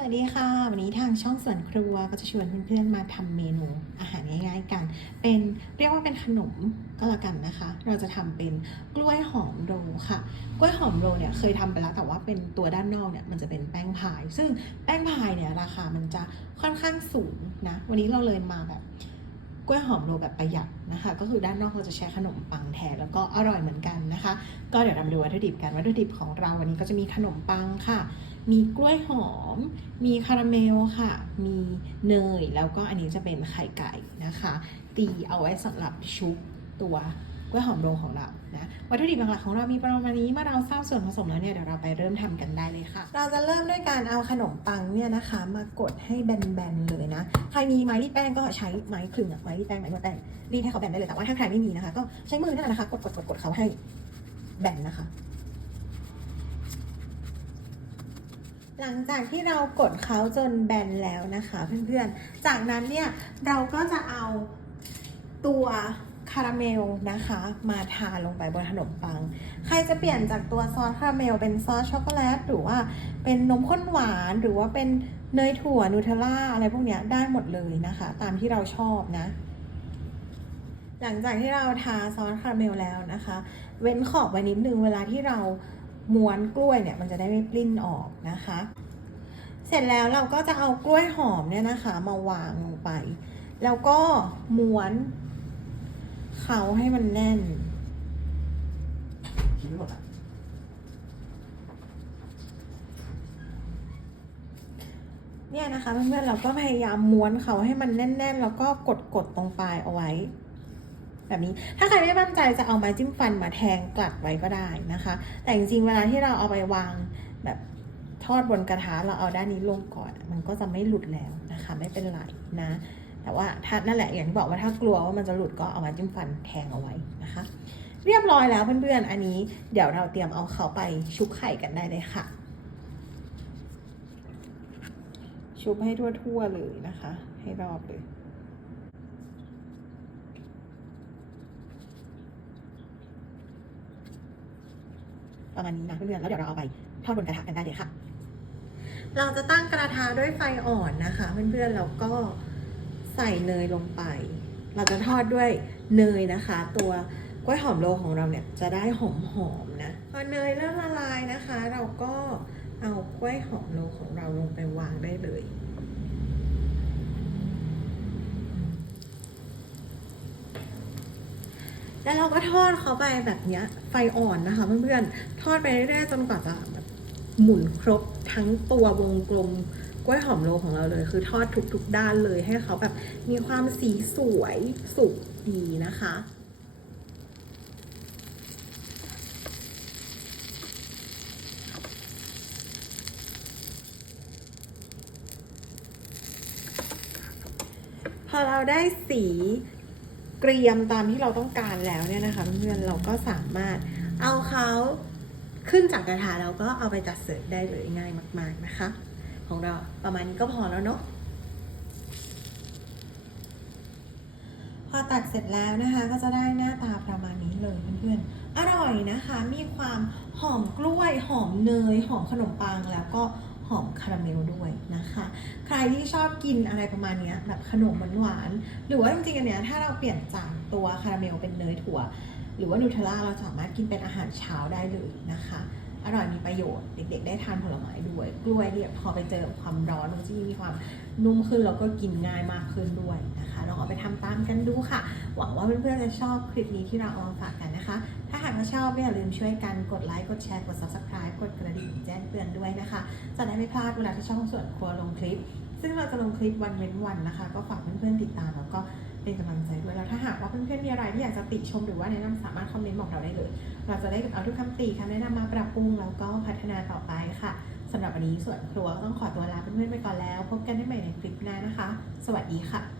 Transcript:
วัสดีค่ะ วันนี้ทางช่องสวนครัวก็จะชวนเพื่อนๆมาทำเมนูอาหารง่ายๆกัน เป็นเรียกว่าเป็นขนมก็แล้วกันนะคะ เราจะทำเป็นกล้วยหอมโรลค่ะ กล้วยหอมโรลเนี่ยเคยทำไปแล้วแต่ว่าเป็นตัวด้านนอกเนี่ยมันจะเป็นแป้งพาย ซึ่งแป้งพายเนี่ยราคามันจะค่อนข้างสูงนะวันนี้เราเลยมาแบบกล้วยหอมโรลแบบประหยัดนะคะ ก็คือด้านนอกเราจะใช้ขนมปังแทนแล้วก็อร่อยเหมือนกันนะคะ ก็เดี๋ยวเรามาดูวัตถุดิบกันวัตถุดิบของเราวันนี้ก็จะมีขนมปังค่ะ มีกล้วยหอม มีคาราเมลค่ะ มีเนย แล้วก็อันนี้จะเป็นไข่ไก่นะคะ ตีเอาไว้สำหรับชุบตัวกล้วยหอมโรงของเรานะวัตถุดิบหลักๆของเรามีประมาณนี้เมื่อเราทราบส่วนผสมแล้วเนี่ยเดี๋ยวเราไปเริ่มทำกันได้เลยค่ะ เราจะเริ่มด้วยการเอาขนมปังเนี่ยนะคะ มากดให้แบนๆเลยนะใครมีไม้รีดแป้งก็ใช้ไม้คลึงอไม้รีดแป้งไม้นวดแป้งรีดให้เขาแบนได้เลยแต่ว่าถ้าใครไม่มีนะคะ ก็ใช้มือนั่นแหละนะคะ กดๆๆเขาให้แบนนะคะ หลังจากที่เรากดเขาจนแบนแล้วนะคะเพื่อนๆ จากนั้นเนี่ยเราก็จะเอาตัวคาราเมลนะคะ มาทาลงไปบนขนมปัง ใครจะเปลี่ยนจากตัวซอสคาราเมลเป็นซอสช็อกโกแลตหรือว่าเป็นนมข้นหวานหรือว่าเป็นเนยถั่วนูเทลล่าอะไรพวกนี้ได้หมดเลยนะคะ ตามที่เราชอบนะ หลังจากที่เราทาซอสคาราเมลแล้วนะคะ เว้นขอบไว้นิดนึงเวลาที่เรา ม้วนกล้วยเนี่ยมันจะได้ไม่ปลิ้นออกนะคะ เสร็จแล้วเราก็จะเอากล้วยหอมเนี่ยนะคะ มาวางลงไป แล้วก็ม้วนเขาให้มันแน่นคิดไม่หมดอะเนี่ยนะคะเพื่อนๆเราก็พยายามม้วนเขาให้มันแน่น ๆ แล้วก็กดกดๆตรงปลายเอาไว้ แบบนี้ ถ้าใครไม่มั่นใจจะเอาไม้จิ้มฟันมาแทงกลัดไว้ก็ได้นะคะ แต่จริงๆเวลาที่เราเอาไปวางแบบทอดบนกระทะเราเอาด้านนี้ลงก่อน มันก็จะไม่หลุดแล้วนะคะ ไม่เป็นไรนะ แต่ว่าถ้านั่นแหละอย่างที่บอกว่าถ้ากลัวว่ามันจะหลุดก็เอาไม้จิ้มฟันแทงเอาไว้นะคะ เรียบร้อยแล้วเพื่อนๆ อันนี้เดี๋ยวเราเตรียมเอาเขาไปชุบไข่กันได้เลยค่ะ ชุบให้ทั่วๆเลยนะคะ ให้รอบเลย ประมาณนี้นะเพื่อนๆแล้วเดี๋ยวเราเอาไปทอดบนกระทะกันได้เลยค่ะ เราจะตั้งกระทะด้วยไฟอ่อนนะคะ เพื่อนๆแล้วก็ใส่เนยลงไป เราจะทอดด้วยเนยนะคะ ตัวกล้วยหอมโลของเราเนี่ยจะได้หอมๆนะพอเนยเริ่มละลายนะคะ เราก็เอากล้วยหอมโลของเราลงไปวางได้เลย แล้วเราก็ทอดเขาไปแบบเนี้ยไฟอ่อนนะคะเพื่อนๆทอดไปเรื่อยๆจนกว่าจะแบบหมุนครบทั้งตัววงกลมกล้วยหอมโลของเราเลย คือทอดทุกๆ ด้านเลยให้เขาแบบมีความสีสวยสุกดีนะคะพอเราได้สี เกรียมตามที่เราต้องการแล้วเนี่ยนะคะเพื่อนๆเราก็สามารถเอาเขาขึ้นจากกระทะแล้วก็เอาไปจัดเสิร์ฟได้เลยง่ายมาก ๆนะคะ ของเราประมาณนี้ก็พอแล้วเนาะพอตัดเสร็จแล้วนะคะก็จะได้หน้าตาประมาณนี้เลยเพื่อนๆอร่อยนะคะ มีความหอมกล้วยหอมเนยหอมขนมปังแล้วก็ หอมคาราเมลด้วยนะคะ ใครที่ชอบกินอะไรประมาณนี้แบบขนมหวานๆหรือว่าจริงๆอันเนี้ยถ้าเราเปลี่ยนจากตัวคาราเมลเป็นเนยถั่ว หรือว่านูเทลล่าเราสามารถกินเป็นอาหารเช้าได้เลยนะคะอร่อยมีประโยชน์เด็ก ๆ ได้ทานผลไม้ด้วย กล้วยเนี่ยพอไปเจอความร้อนมันจะมีความนุ่มขึ้นแล้วก็กินง่ายมากขึ้นด้วยนะคะลองเอาไปทำตามกันดูค่ะ หวังว่าเพื่อนๆจะชอบคลิปนี้ที่เราเอามาฝากกัน นะคะ ถ้าหากว่าชอบอย่าลืมช่วยกันกดไลค์ กดแชร์ กด subscribe กดกระดิ่งแจ้งเตือนด้วยนะคะ จะได้ไม่พลาดเวลาที่ช่องส่วนครัวลงคลิป ซึ่งเราจะลงคลิปวันเว้นวันนะคะ ก็ฝากเพื่อนๆติดตามแล้วก็เป็นกำลังใจด้วย แล้วถ้าหากว่าเพื่อนๆมีอะไรที่อยากจะติชมหรือว่าแนะนำสามารถคอมเมนต์บอกเราได้เลย เราจะได้เอาทุกคำติคำแนะนำมาปรับปรุงแล้วก็พัฒนาต่อไปค่ะสำหรับวันนี้ส่วนครัวต้องขอตัวลาเพื่อนๆไปก่อนแล้ว พบกันได้ใหม่ในคลิปหน้านะคะ สวัสดีค่ะ